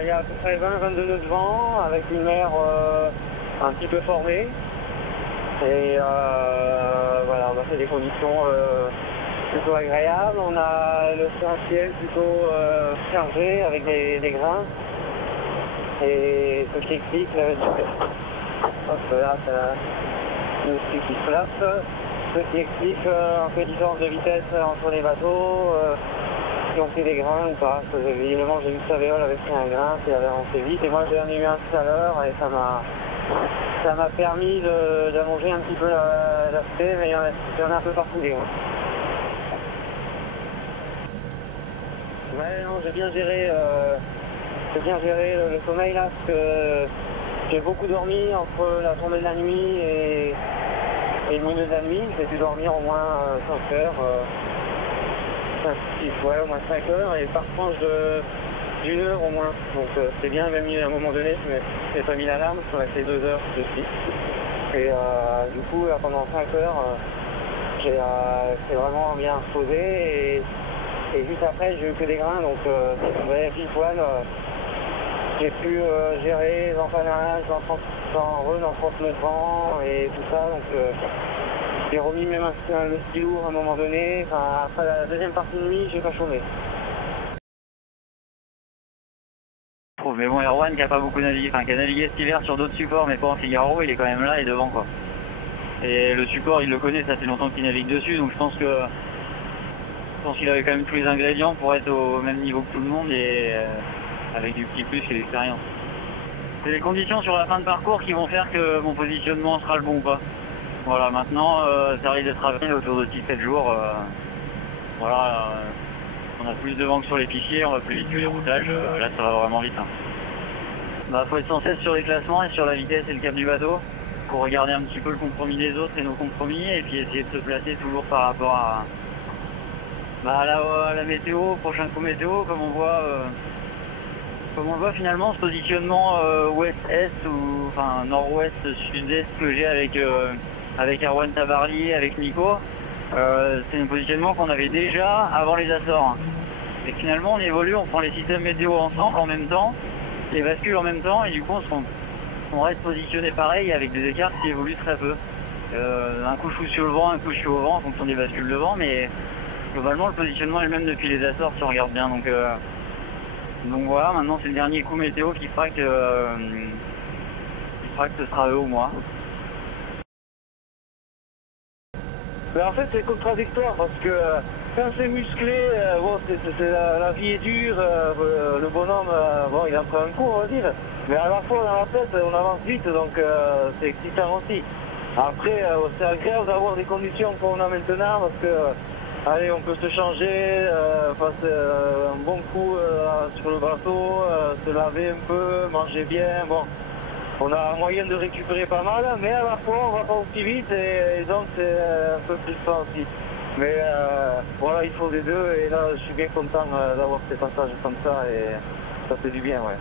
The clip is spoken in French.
Il y a à peu près 20-22 nœuds de vent avec une mer un petit peu formée. Et voilà, on a fait des conditions plutôt agréables. On a un ciel plutôt chargé avec des grains. Et ce qui explique, hop là, c'est le ski qui se place. Ce qui explique un peu différence de vitesse entre les bateaux, si on fait des grains ou pas. Parce que, évidemment, j'ai vu que Savéole avait fait un grain, qui avait avancé vite, et moi j'en ai eu un tout à l'heure, et ça m'a permis d'allonger un petit peu l'aspect, mais il y en a un peu partout des grains. Ouais, non, j'ai bien géré le sommeil là, parce que j'ai beaucoup dormi entre la tombée de la nuit et le milieu de la nuit. J'ai dû dormir au moins 5 heures, au moins 5 heures, et par tranche d'une heure au moins. Donc c'est bien, même à un moment donné, je n'ai pas mis l'alarme, parce qu'on a fait 2 heures de suite. Et du coup, pendant 5 heures, c'est vraiment bien reposé, et juste après, j'ai eu que des grains, donc ouais, pile poil. J'ai pu gérer l'empannage dans 30 nœuds de vent et tout ça, donc j'ai remis même le ski lourd à un moment donné. Enfin, après la deuxième partie de nuit, j'ai pas chômé. Mais bon, Erwan qui a pas beaucoup navigué, qui a navigué cet hiver sur d'autres supports, mais pas en Figaro, il est quand même là et devant quoi. Et le support, il le connaît, ça fait longtemps qu'il navigue dessus, donc je pense qu'il avait quand même tous les ingrédients pour être au même niveau que tout le monde et avec du petit plus et l'expérience. C'est les conditions sur la fin de parcours qui vont faire que mon positionnement sera le bon ou pas. Voilà, maintenant, ça risque d'être à venir autour de 6-7 jours. Voilà, on a plus de vent que sur les pichiers, on va plus vite que les routages. Là, ça va vraiment vite. Bah, faut être sans cesse sur les classements et sur la vitesse et le cap du bateau pour regarder un petit peu le compromis des autres et nos compromis et puis essayer de se placer toujours par rapport à la météo, au prochain coup météo, comme on voit finalement ce positionnement ouest-est ou enfin nord-ouest-sud-est que j'ai avec Erwan Tabarly, avec Nico. C'est un positionnement qu'on avait déjà avant les Açores. Et finalement on évolue, on prend les systèmes météo ensemble en même temps, les bascules en même temps et du coup on reste positionné pareil avec des écarts qui évoluent très peu. Un coup je suis sur le vent, un coup je suis au vent en fonction des bascules de vent, mais globalement le positionnement est le même depuis les Açores si on regarde bien. Donc voilà, maintenant c'est le dernier coup météo qui fera que ce sera eux ou moi. Mais en fait c'est contradictoire parce que quand c'est musclé, bon, la vie est dure, le bonhomme bon, il en prend un coup on va dire, mais à la fois dans la tête on avance vite donc c'est excitant aussi. Après c'est agréable d'avoir des conditions qu'on a maintenant parce que allez, on peut se changer, passer un bon coup sur le bateau, se laver un peu, manger bien, bon. On a moyen de récupérer pas mal, mais à la fois on va pas aussi vite et donc c'est un peu plus fort aussi. Mais voilà, il faut les deux et là je suis bien content d'avoir ces passages comme ça et ça fait du bien, ouais.